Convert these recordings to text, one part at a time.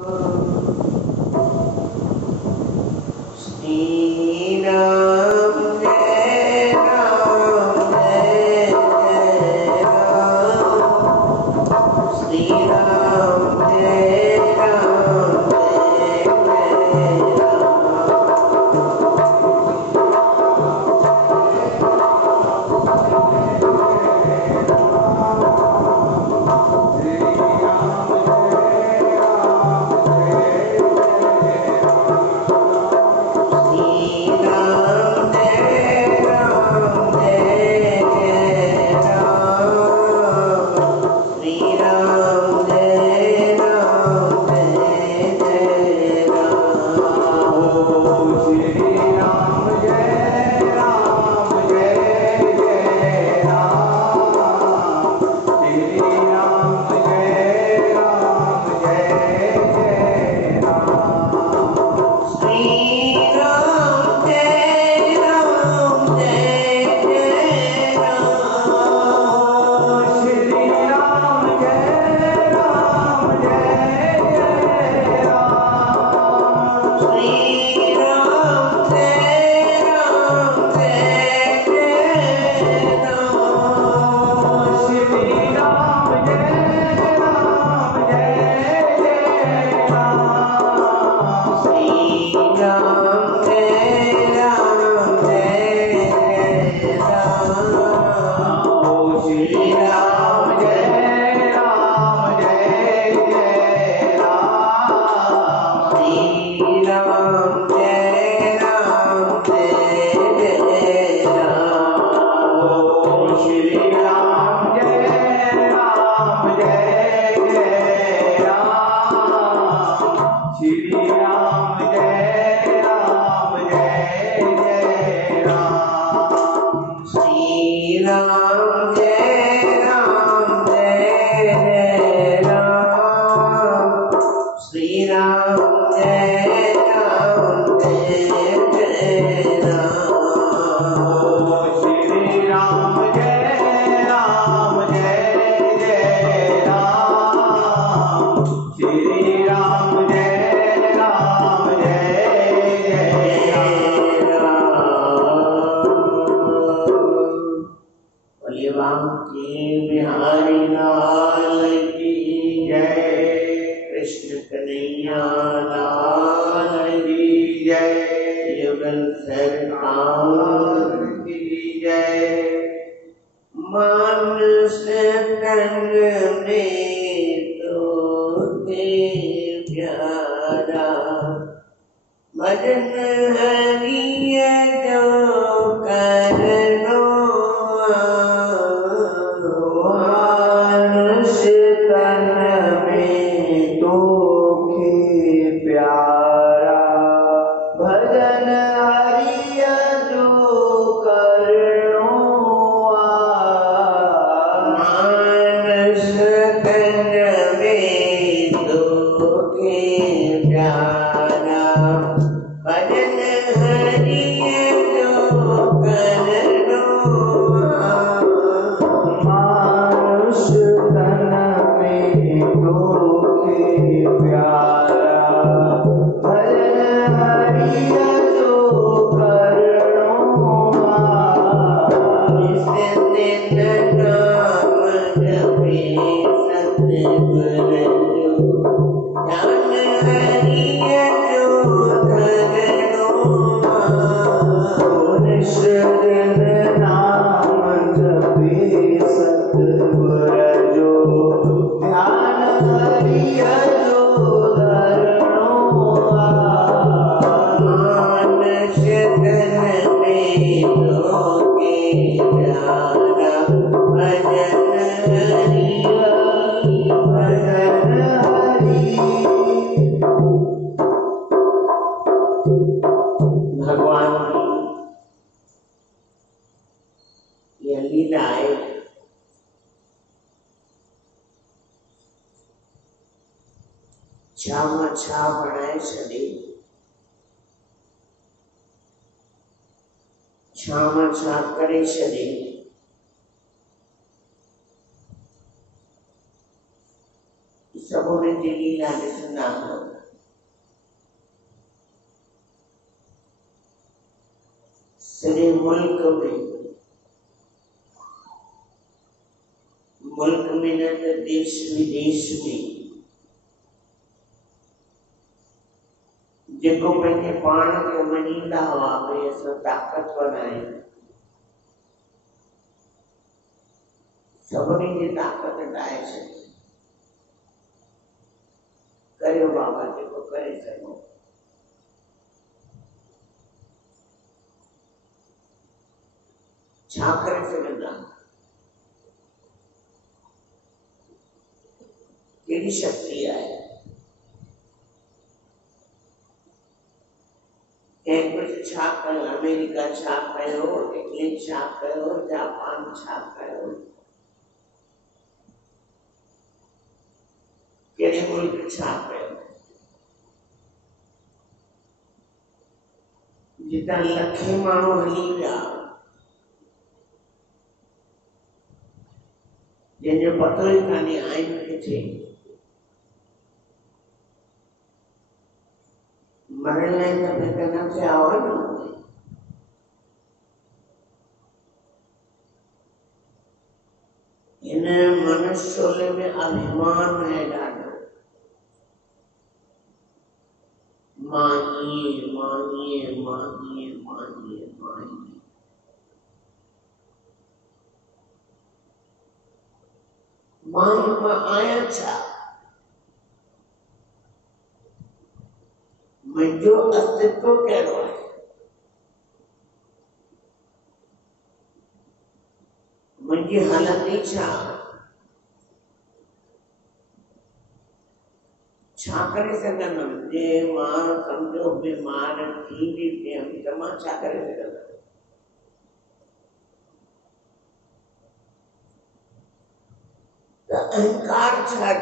श्री राम जय राम जय जय राम। श्री राम जय राम जय जय सबों ने लीला ने सुना। सॼे मुल्क में न त देश विदेश में जेको पंहिंजे पाण खे मञींदा हुआ भई असां ताक़तवर आहियूं, सभिनी जी ताक़त ॾाहे छॾी। करियो बाबा जेको करे सघो। छा करे सघंदा? कहिड़ी शक्ति आहे? कंहिं कुझु छा कयो? अमेरिका छा कयो? इटली छा कयो? जापान छा कयो? कहिड़े मुल्क छा कयो? जितां लखे माण्हू हली विया, जंहिंजो पतो ई कान्हे आहिनि किथे, मरण लाइ त फिक्र न थिया हुआ न। हिन मनुष्य में अभिमान है ॾाढो। माहिए माहिए माहिए माहिए माहिए। मां आया छा? मुंहिंजो अस्तित्व कहिड़ो आहे? मुंहिंजी हलंदी छा करे सघंदमि? जे मां सम्झो बीमार थी बि थियमि त मां छा करे सघंदमि? त अहंकार छॾ,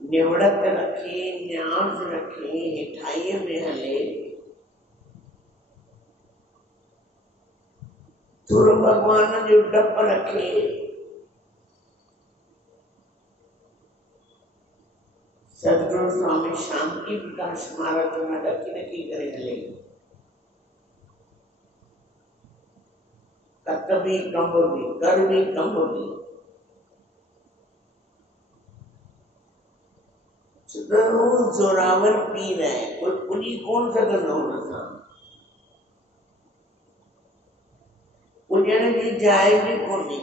निवड़त रखे, न्याज़ रखे, हेठाईअ में हले, तुर भगवान जो डप रखे, सदगुरु स्वामी शांति प्रकाश महाराज में डकी डकी करे हले। कत भी कंब भी, कर भी कंब भी। जोरावर पीर है, कोई पुॼी कोन सघंदो हुन सां। पुॼण जी जाइ बि कोन्हे।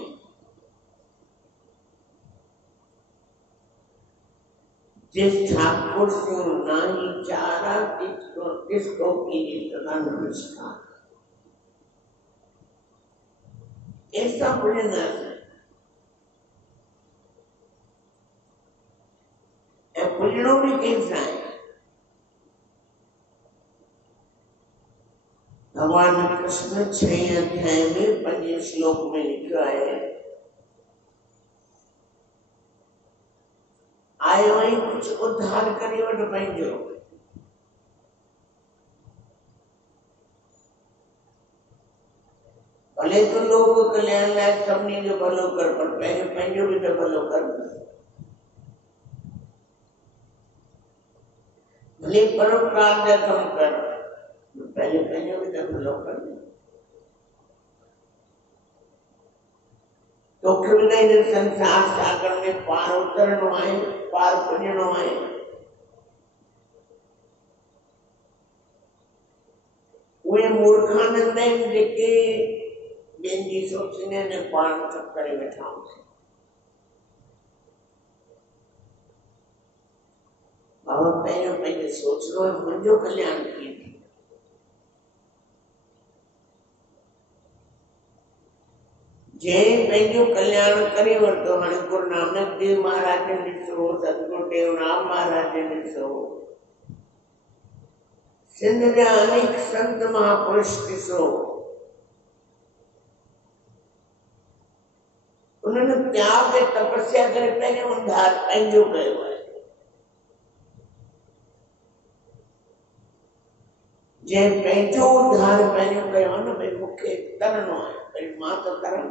जिस ठाकुर से नाही चारा किसको कीजिए सदा नमस्कार। ऐसा पुॼंदासीं। ऐं पुॼणो बि कंहिंसां आहे। भगवान कृष्ण 6 अध्याय में 5 श्लोक में लिखियो आहे, आयो आई कुछ उद्धार करे वठ पंहिंजो। भले तो लोग कल्याण लाइ सभिनी जो भलो कर, पर पहिरियों पंहिंजो बि त भलो कर। भले परोपकार जा कम कर, पहले पंहिंजो बि त भलो कर। तोखे बि त हिन संसार सागर में पार उतरणो आहे, पार पुॼणो आहे। उहे मूर्खानंद आहिनि जेके ॿियनि जी सोचींदा आहिनि, पाण सभु करे वेठा हूंदा। बाबा पहिरियों पंहिंजो सोचणो आहे, मुंहिंजो कल्याण कीअं थींदो। जंहिं पंहिंजो कल्याण करे वरितो, हाणे गुरु नानक देव महाराज ॾिसो, सतगुरु टेऊराम महाराज ॾिसो, सिंध जा अनेक संत महापुरुष ॾिसो, उन्हनि त्याग ऐं तपस्या करे पंहिंजो उद्धार पंहिंजो कयो आहे। जंहिं पंहिंजो उद्धार पंहिंजो कयो आहे न, भई मूंखे तरणो आहे, भई मां त तरां,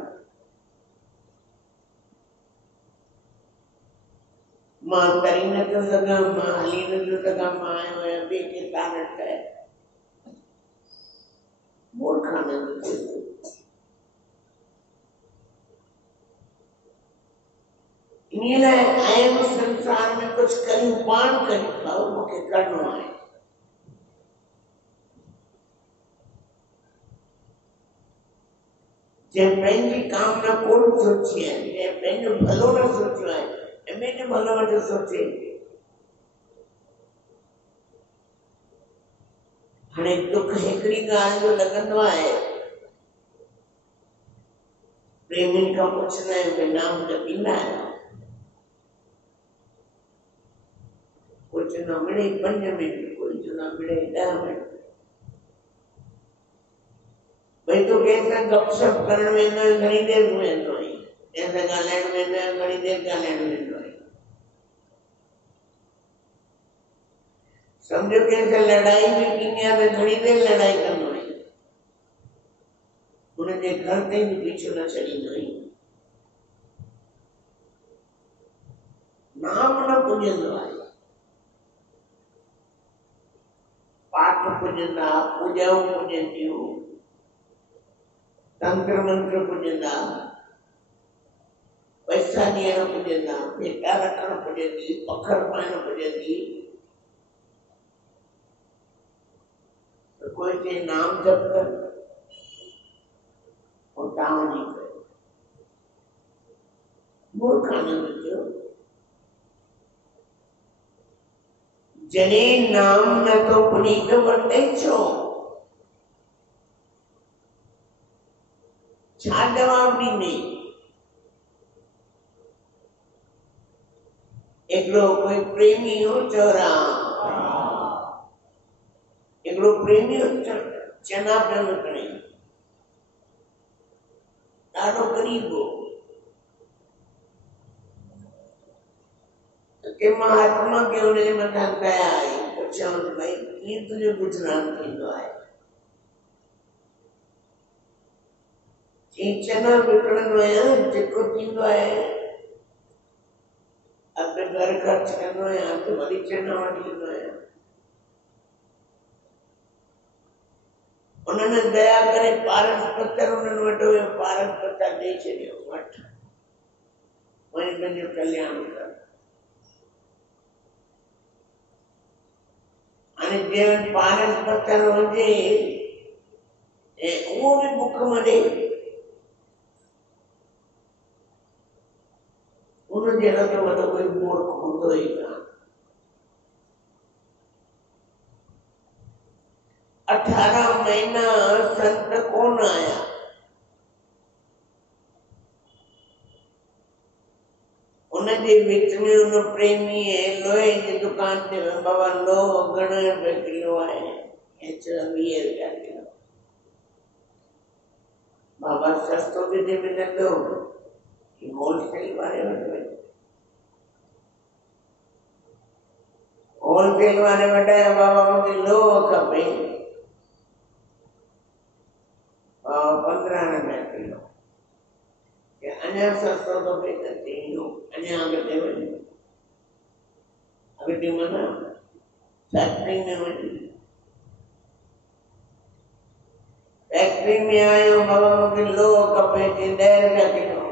मां तरी नथो सघां, मां हली नथो सघां, मां आयो आहियां ॿिए खे तारनि लाइ, मूर्खानंद थियो। इन लाइ आहिनि संसार में कुछ करियूं पाण करियूं, भाऊ मूंखे करिणो आहे। जंहिं पंहिंजी कामना कोन सोची आहे, जंहिं पंहिंजो भलो न सोचियो आहे ऐं ॿिए जो भलो वेठो सोचे, हाणे दुख हिकिड़ी ॻाल्हि जो लॻंदो आहे, प्रेमियुनि खां पुछंदा आहियूं भई नाम जपींदा आहियो? कोई चवंदो मिड़ई 5 मिंट, कोई चवंदो मिड़ई 10 मिंट। भई तो कंहिंसां गपशप करण वेंदो आहीं, घणी देरि वेंदो आहीं, कंहिंसां ॻाल्हाइण वेंदो आहीं, घणी देरि ॻाल्हाइण वेंदो आहीं। सम्झो कंहिंसां लड़ाई बि थींदी आहे त घणी देरि लड़ाई कंदो आहीं, हुनजे घर ताईं बि पीछो न छॾींदो आहीं। नाम न पुॼंदो आहे, पाठ पुॼंदा, पूॼाऊं पुॼंदियूं, तंत्र मंत्र पुॼंदा, पैसा ॾियण पुॼंदा, भेटा रखण पुॼंदी, पखर पाइण पुॼंदी, त कोई चए नाम जप कर, और तव्हां वञी कयो, मूर्खानंद थियो। जॾहिं नाम नथो पुॼी त वर्ते छो? छा जवाब ॾींदे? हिकिड़ो कोई प्रेमी हो चौरा, हिकिड़ो प्रेमी हो चना पियो विकिणे, ॾाढो ग़रीब हो। के महात्मा खे हुनजे मथां दया आई, पुछियऊं त भई कीअं तुंहिंजो गुज़रान थींदो आहे? चई चना विकिणंदो आहियां, जेको थींदो आहे अधु घर ख़र्च कंदो आहियां, अधु वरी चना वठी ईंदो आहियां। उन्हनि दया करे पारस पत्थर उन्हनि वटि हुयो, पारस पत्थर ॾेई छॾियो, वठ वञी पंहिंजो कल्याण कर। हाणे जे वटि पारस पत्थर हुजे ऐं उहो बि बुख मरे, उन जहिड़ो त वॾो कोई मूर्ख हूंदो ई कान। 18 महीना संत कोन आया, उनजे विच में उन प्रेमी लोहे जी दुकान ते बाबा लोहो घणे रुपए किलो आहे? ऐं 20 रुपया किलो। बाबा सस्तो किथे मिलंदो? होलसेल वारे वटि वञो, होलसेल वारे वटि आया, बाबा मूंखे लोहो खपे, 15 रुपया किलो। अञा सस्तो खपे त चईं अञा अॻिते वञो, अॻिते माना फैक्ट्री में वञी, फैक्ट्री में आयो, बाबा मूंखे लोहो खपे, चईं 10 रुपया किलो।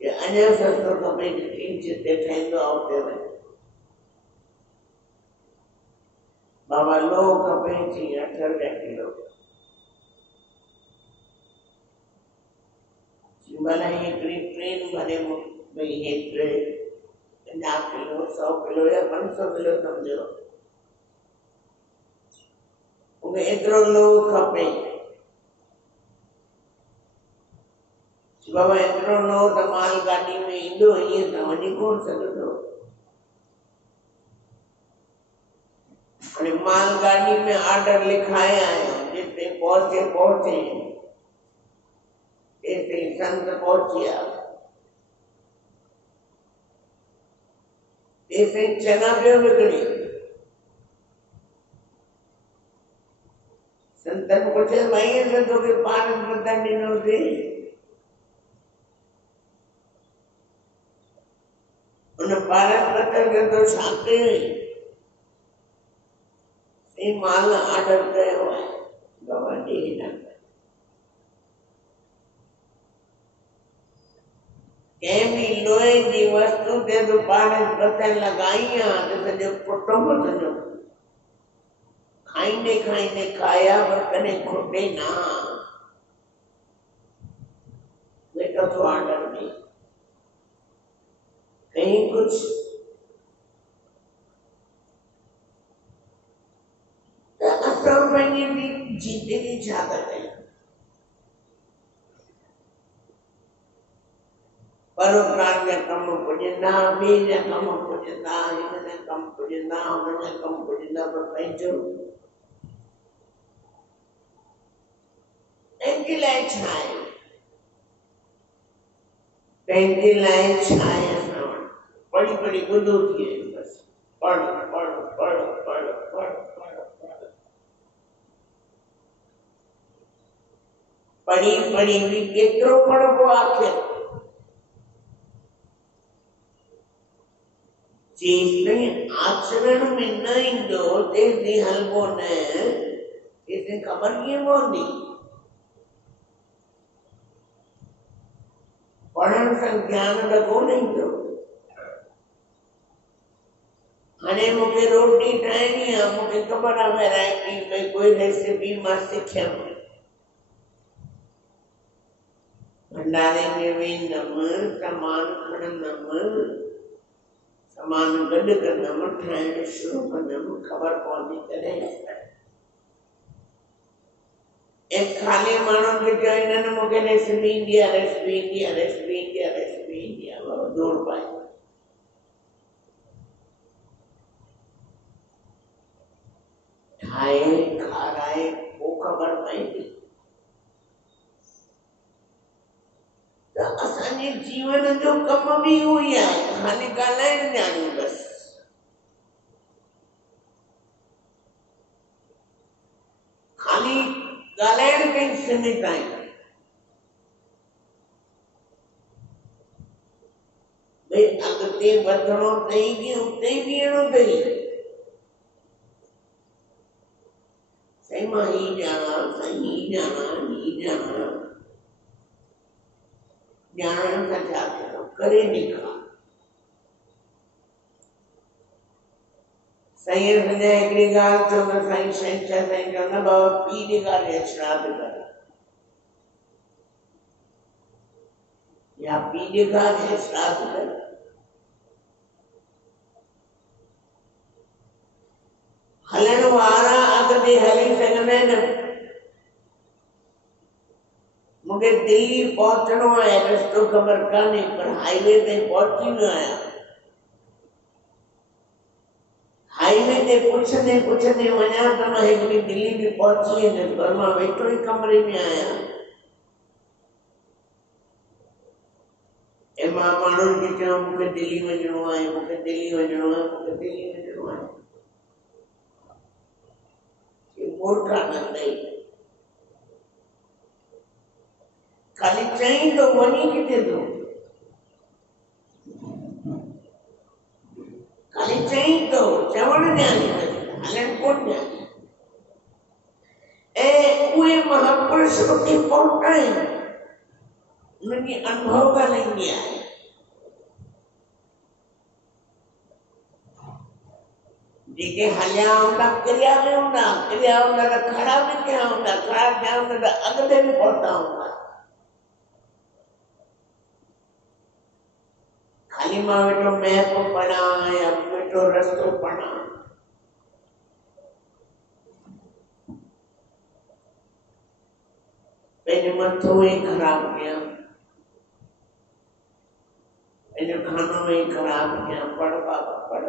अञा सस्तो खपे, जिते ठहंदो आहे उते वञो। बाबा लोहो खपे, चईं 8 रुपया किलो। भला हिकिड़ी ट्रेन भरे भई हेठि 50 किलो 100 किलो या 500 किलो सम्झो, मूंखे एतिरो लोहो खपे। बाबा एतिरो लोहो त माल गाॾी में ईंदो, ईअं त वञी कोन सघंदो। हाणे माल गाॾी में ऑर्डर लिखाए आयो, जिते पहुचे तेते संत पहुचिया, तेसे चना पियो विकिणे। संतन पुछे भाई असां तोखे पारस पत्थर ॾिनोसीं, उन पारस पत्थर के तो छापे से माल ऑर्डर कयो है बाबा ॾे न कंहिं बि लोहे जी वस्तु ते तो पारस पत्थर लॻाई आहे त सॼो कुटुंब तुंहिंजो खाईंदे खाईंदे खाया पर कॾहिं खुटे ना बेटा तो ऑर्डर नहीं कहीं कुछ असां पंहिंजी बि ज़िंदगी छा था कयूं परोपकार जा कम पुॼंदा ॿिए जा कम पुॼंदा हिन जा कम पुॼंदा हुन जा कम पुॼंदा पर पंहिंजो पंहिंजे लाइ छा आहे पंहिंजे लाइ छा आहे असां वटि पढ़ी पढ़ी ॿुधो थी वियो बसि पढ़ पढ़ पढ़ पढ़ पढ़ पढ़ पढ़ पढ़ी पढ़ी बि केतिरो पढ़बो आख़िर जेसिताईं आचरण में न ईंदो तेसिताईं हलबो न तेसिताईं ख़बर कीअं पवंदी पढ़ण सां ज्ञान त कोन ईंदो हाणे मूंखे रोटी ठाहिणी आहे मूंखे ख़बर आहे वैरायटी भई कोई रेसिपी मां सिखियमि भंडारे में वेंदमि सामान खणंदमि सामान गॾु कंदमि ठाहिण शुरू कंदमि ख़बर पवंदी तॾहिं ऐं ख़ाली माण्हुनि खे चयो हिननि मूंखे रेसिपी ईंदी आहे रेसिपी ईंदी आहे रेसिपी ईंदी आहे रेसिपी ईंदी आहे बाबा दौड़ पाए ठाहे खाराए पोइ ख़बर पवंदी त असांजे जीवन जो कम बि इहो ई आहे ख़ाली ॻाल्हाइण ॼाणियूं बसि ख़ाली ॻाल्हाइण ताईं सीमित आहियूं भई अॻिते वधिणो अथई कि उते ई बीहणो अथई साईं मां हीउ ॼाणा साईं हीउ ॼाणा हीउ ॼाणा ॼाणण सां छा थींदो करे ॾेखार साईं सॼा हिकिड़ी ॻाल्हि चवंदा साईं छंछरु साईं चवंदा बाबा पी ॾेखारे श्राद्ध करे या पी ॾेखारे श्राद्ध करे हलण वारा अॻिते हली सघंदा आहिनि मूंखे दिल्ली पहुचणो आहे रस्तो ख़बर कान्हे पर हाईवे ते पहुची वियो आहियां हाईवे ते पुछंदे पुछंदे वञा त मां हिकिड़ी दिल्ली में पहुची वेंदसि पर मां वेठो ई कमरे में आहियां ऐं मां माण्हुनि खे चवां मूंखे दिल्ली वञिणो आहे मूंखे दिल्ली वञिणो आहे मूंखे दिल्ली वञिणो आहे मूर्खानंद खाली चई तो वञी किथे थो खाली चई तो चवण ॼाणी हलण कोन ॼाणी ऐं उहे महापुरुष उते पहुता आहिनि उनजी अनुभव ॻाल्हाईंदी आहे जेके हलिया हूंदा किरिया में हूंदा किरिया हूंदा त खड़ा बि थिया हूंदा खड़ा थिया हूंदा त अॻिते बि पहुता हूंदा खाली मां वेठो मैप पढ़ा या वेठो रस्तो पढ़ा पंहिंजो मथो ई ख़राब कयां पंहिंजो खानो ई ख़राब कयां पढ़ बाबा पढ़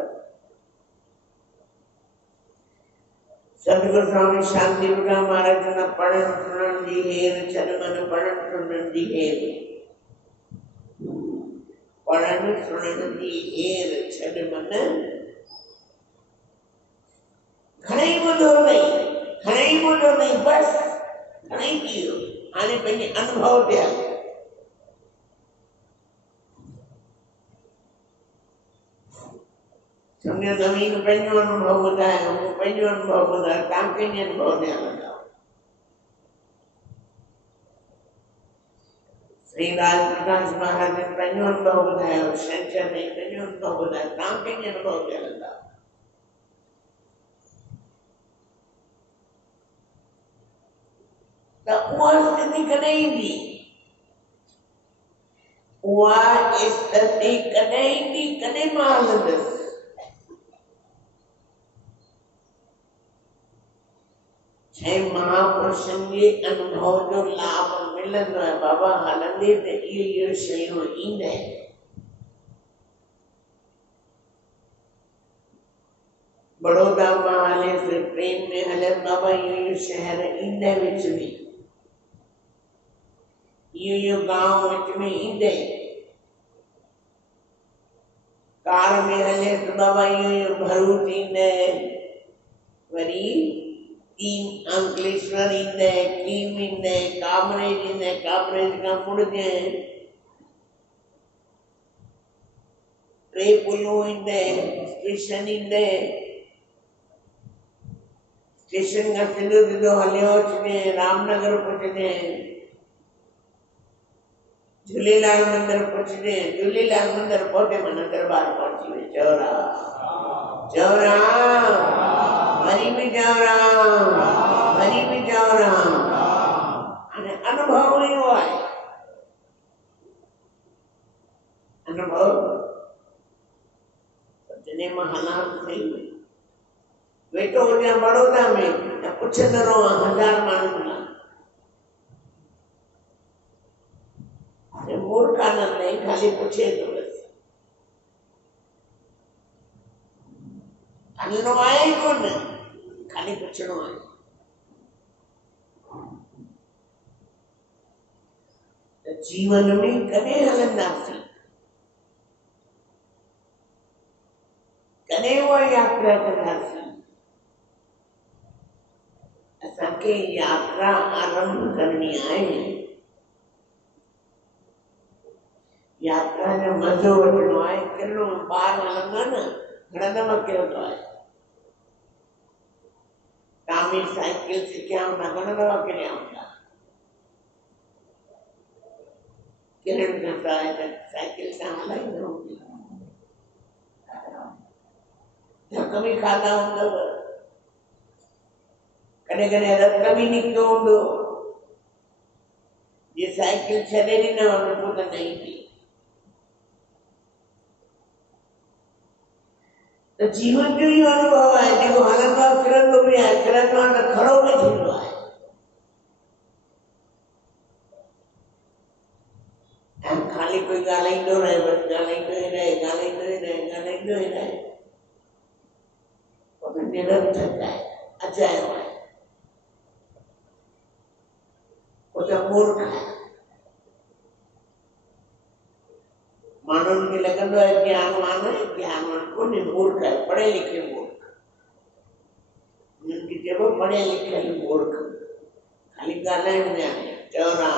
सतगुरु स्वामी शांति प्रकाश महाराज न पढ़ण सुनण जी हेर छॾ मन पढ़ण सुनण जी हेर पढ़ण सुनण जी हेर छॾ मन घणेई ॿुधो अथई बसि घणेई थी वियो हाणे पंहिंजे अनुभव ते हल समझो ज़मीन पंहिंजो अनुभव ॿुधाए, हू पंहिंजो अनुभव ॿुधाए, तव्हां कंहिंजे अनुभव ते हलंदा? श्री राज प्रकाश महाराज ने पंहिंजो अनुभव ॿुधायो, शंकर ने पंहिंजो अनुभव ॿुधायो, तव्हां कंहिंजे अनुभव ते हलंदा? त उहा स्थिति कॾहिं ईंदी? उहा स्थिति कॾहिं ईंदी? कॾहिं मां हलंदसि? छह महापुरुषनि जे अनुभव जो लाभ मिलंदो आहे। बाबा हलंदे त इहो शयूं ईंदा आहिनि। बड़ौदा मां हलियसि, ट्रेन में हलियसि, बाबा इहो शहर ईंदा विच में, इहो गांव विच में ईंदे। कार में हलियसि, बाबा इहो भरूच ईंदे, वरी अंकलेश्वर ईंदे, कीम ईंदे, कामरेज ईंदे, कामरेज खां मुड़जे टे पुलूं ईंदे, स्टेशन ईंदे, स्टेशन खां सिधो सिधो हलियो अचिजे, रामनगर पहुचजे, झूलेलाल मंदिर पहुचजे, झूलेलाल मंदिर पहुचे माना दरबार पहुची वई। चौरा चौरा वरी बि चौरा, वरी बि चौरा। हाणे अनुभव इहो आहे, अनुभव जॾहिं मां हलां सही हुई, वेठो हुजां बड़ौदा में त पुछंदो रहां 1000 माण्हुनि खां, मूर्ख आनंद नहीं, खाली पूछे तो बस। हलनो आहे कोन, खाली पुछणो आहे। त जीवन में कॾहिं हलंदासीं? कॾहिं उहा यात्रा कंदासीं? असांखे यात्रा आरंभ करणी आहे। यात्रा जो मज़ो वठणो आहे। किरणो ॿार हलंदा न, घणा दफ़ा किरंदो आहे। तामीर साइकिल सिखिया हूंदा, घणा दफ़ा किरिया हूंदा। किरण खां सवाइ त साइकिल सां हलाईंदा हूंदा, धक बि खाधा हूंदव, कॾहिं कॾहिं रत बि निकितो हूंदो। जे साइकिल छॾे ॾिनव त पोइ त न ईंदी। त जीवन जो इहो अनुभव आहे, जेको हलंदो आहे फिरंदो बि आहे, फिरंदो आहे त खड़ो बि थींदो आहे। ऐं खाली कोई ॻाल्हाईंदो रहे, बसि ॻाल्हाईंदो ई रहे, ॻाल्हाईंदो ई रहे, ॻाल्हाईंदो ई रहे, पोइ त निरर्थक आहे, अजायो आहे, पोइ त मूर्ख आहे। माण्हुनि खे लॻंदो आहे ज्ञानवान आहे, ज्ञानवान कोन्हे, मूर्ख आहे, पढ़े लिखे मूर्ख। उन्हनि खे चइबो पढ़ियल लिखियल मूर्ख, खाली ॻाल्हाइण ॼाणे। चौरा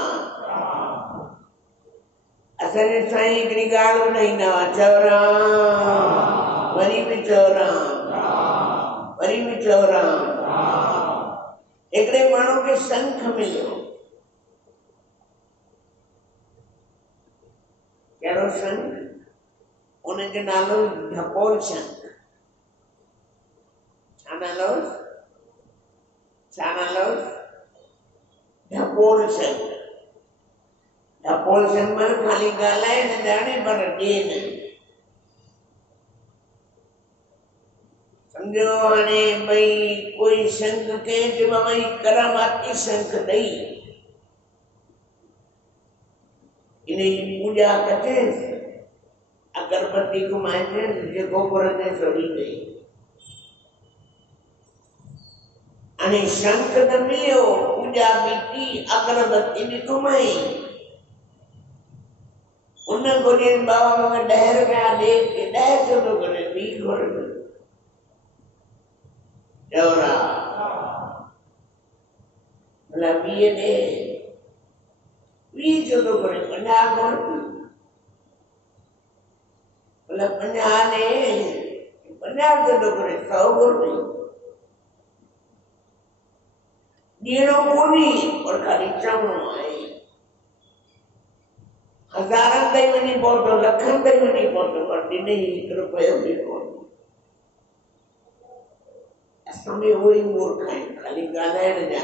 असांजे साईं हिकिड़ी ॻाल्हि ॿुधाईंदा हुआ, चौरा वरी बि चौरा, वरी बि चौरा। हिकिड़े माण्हू खे शंख मिलियो। कहिड़ो शंख? उनजो नालो ढपोल शंख। छा नालो? छा नालो? ढपोल शंख। ढपोल शंख माना खाली ॻाल्हाइण ॼाणे पर ॾिए न। सम्झो हाणे भई कोई शंख कंहिं चइबो भई करामाती शंख ॾेई इनजी पूजा कजेसि, अगरबत्ती घुमाइजेसि, जेको घुरंदे सो ॾींदे। हाणे शंख त मिलियो, पूजा बि की, अगरबत्ती बि घुमाई। उन घुरियसि बाबा मूंखे 10 रुपया ॾे, 10 छो थो करे, 20 घुर। चौरा भला 20 ॾे, 20 छो थो करे, 50 घुर। भला 50 ॾे, 50 तो करे 100 गुरु ॾियणो कोन्हे पर खाली चवणो आहे हज़ारनि ताईं वञी पहुतो लखनि ताईं वञी पहुतो पर ॾिने ई 1 रुपयो बि कोन्हे असां में उहे ई मूर्ख आहिनि खाली ॻाल्हाइण जा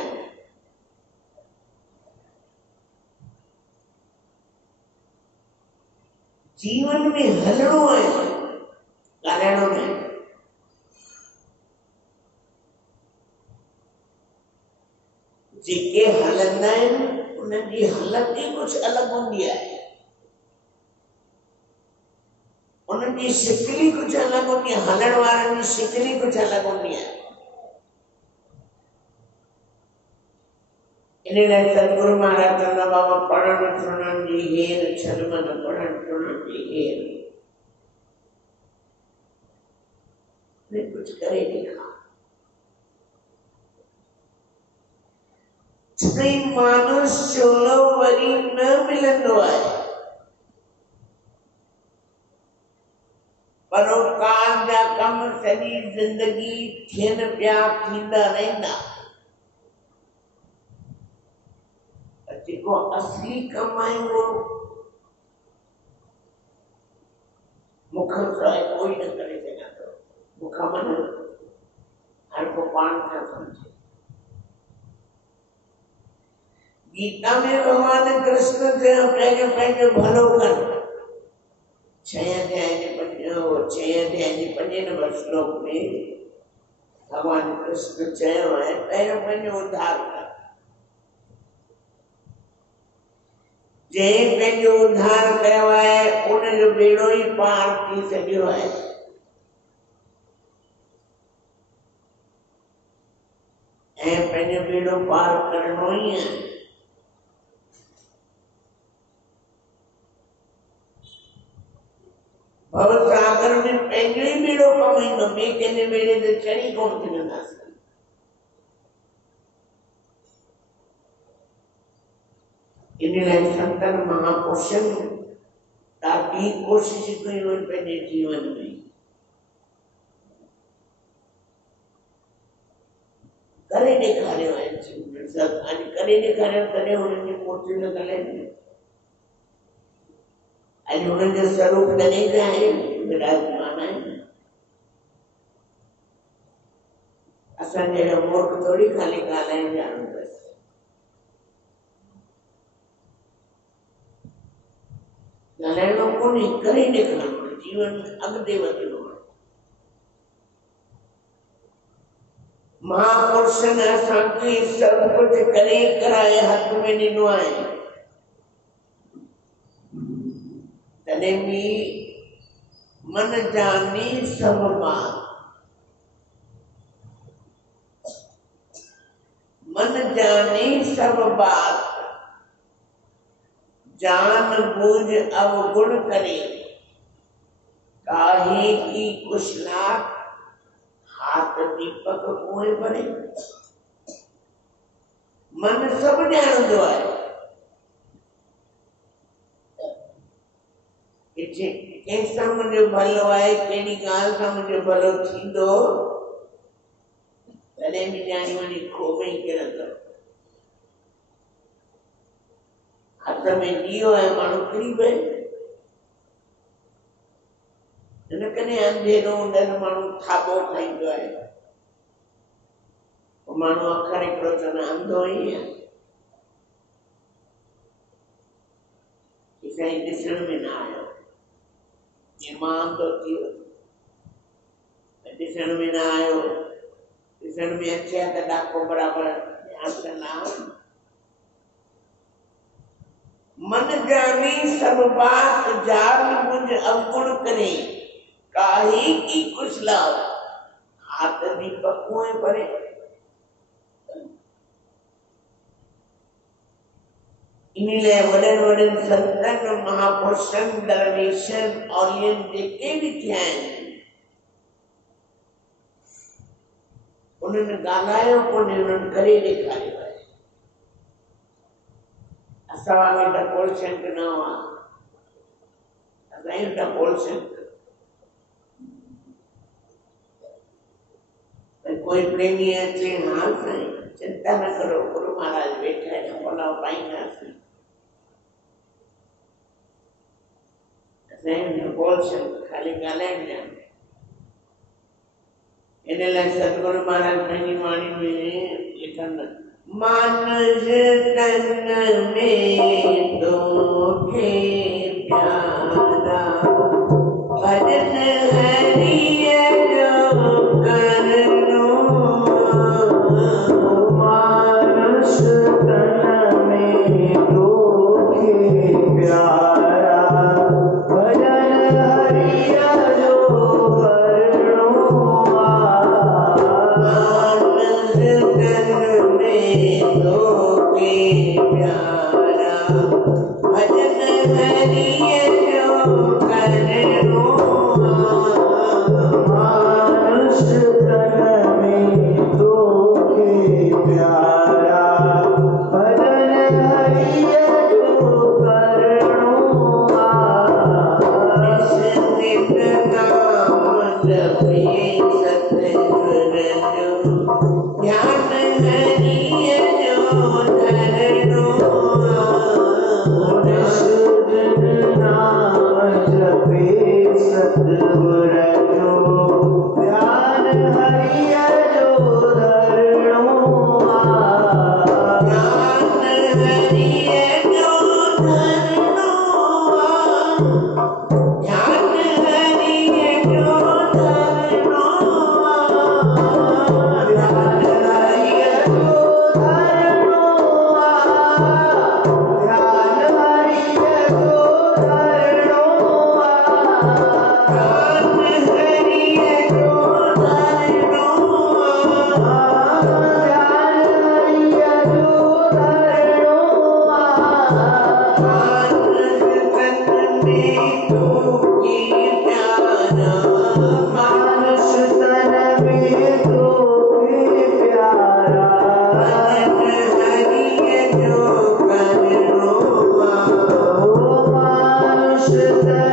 जीवन में हलणो आहे ॻाल्हाइणो न आहे जेके हलंदा आहिनि उन्हनि जी हालत ई कुझु अलॻि हूंदी आहे उन्हनि जी शिकिल ई कुझु अलॻि हूंदी आहे हलण वारनि जी शिकिल ई कुझु अलॻि हूंदी आहे इन लाइ सतगुरु महाराज चवंदा बाबा पढ़ण सुनण जी हेर छल मन पढ़ण सुनण जी हेर ने कुझु करे ॾेखार छई मानुष चोलो वरी न मिलंदो आहे परोपकार जा कम सॼी ज़िंदगी थियनि पिया थींदा रहंदा जेको असली कम आहे उहो मूंखां सवाइ कोई न करे सघंदो मूंखां मन हर को पाण खां सम्झे गीता में भगवान कृष्ण चयो पंहिंजो भलो कर 6 अध्याय जे 5 नंबर श्लोक में भगवान कृष्ण चयो है पहिरियों पंहिंजो उद्धार कर जंहिं पंहिंजो उद्धार कयो आहे उनजो बेड़ो ई पार थी सघियो आहे ऐं पंहिंजो बेड़ो पार करणो ई आहे भव सागर में पंहिंजो ई बेड़ो कमाईंदो ॿिए कंहिंजे बेड़े ते चढ़ी कोन सघंदासीं इन लाइ संतनि महापुरुषनि ॾाढी कोशिश कयूं आहिनि पंहिंजे जीवन में करे ॾेखारियो आहे अॼु करे ॾेखारियो तॾहिं हुननि जी मूर्तियूं लॻल आहिनि अॼु हुननि जो स्वरूप तॾहिं बि आहे विराजमान आहिनि असां जहिड़ा मूर्ख थोरी खाली ॻाल्हाइण ॼाणूं बसि ॻाल्हाइणो कोन्हे करे ॾेखारिणो जीवन अॻिते वधिणो आहे महापुरुषनि असांखे सभु कुझु करे कराए हथ में ॾिनो आहे तॾहिं बि मन जाने सब बात मन जाने सब बात जान बूझ अवगुण करे काहे की कुशलात हाथ दीपक कुएं भरे मन सब ॼाणंदो आहे कंहिंसां मुंहिंजो भलो आहे कहिड़ी ॻाल्हि सां मुंहिंजो भलो थींदो तॾहिं बि ॼाणी वञी खो में ई किरंदो हथ में ॾीओ आहे माण्हू किरी पए हिन करे अंधेरो हूंदनि माण्हू थाॿो खाईंदो आहे माण्हू अखर हिकिड़ो चवंदा अंधो ई आहे साईं ॾिसण में न आयो ईमान तो थी ॾिसण में न आयो ॾिसण में अचे त ॾाको बराबरि ध्यानु कंदा मन जाने सब बात जान बुझ अवगुण करे काहे की कुशला हाथ दीपक कुएं भरे इन लाइ वॾनि वॾनि संतनि महापुरुषनि दरवेशनि औलियनि जेके बि थिया आहिनि उन्हनि ॻाल्हायो कोन्हे उन्हनि करे ॾेखारियो आहे असां वांगुरु डकोल शंख न हुआ असांजो डकोल शंख कोई प्रेमी अचे हाँ साईं चिंता न करो गुरु महाराज बैठा है बोलाओ पाईंदासीं असां बोल शब्द खाली ॻाल्हाइण ॼाण इन लाइ सतगुरु महाराज पंहिंजी वाणी में लिखनि मानस तन में तोखे प्यारा भजन हरिय जो करनो मानस तन में तोखे प्यारा भजन हरिय जो करनो मानस तन में तोखे प्यारा भजन हरिय जो करनो मानस तन में तोखे प्यारा भजन हरिय जो करनो नित नाम जपे सतगुर जो ध्यान हरिय जो धरनो नित नाम जपे सतगुर जो ध्यान हरिय जो धरनो ध्यान हरिय जो धरनो ध्यान हरिय जो धरनो ध्यान हरिय जो धरनो ध्यान हरिय जो धरनो ध्यान हरिय जो धरनो ध्यान हरिय जो धरनो मानस तन में तोखे प्यारा मानस तन में तोखे प्यारा भजन हरिय जो करनो मानस तन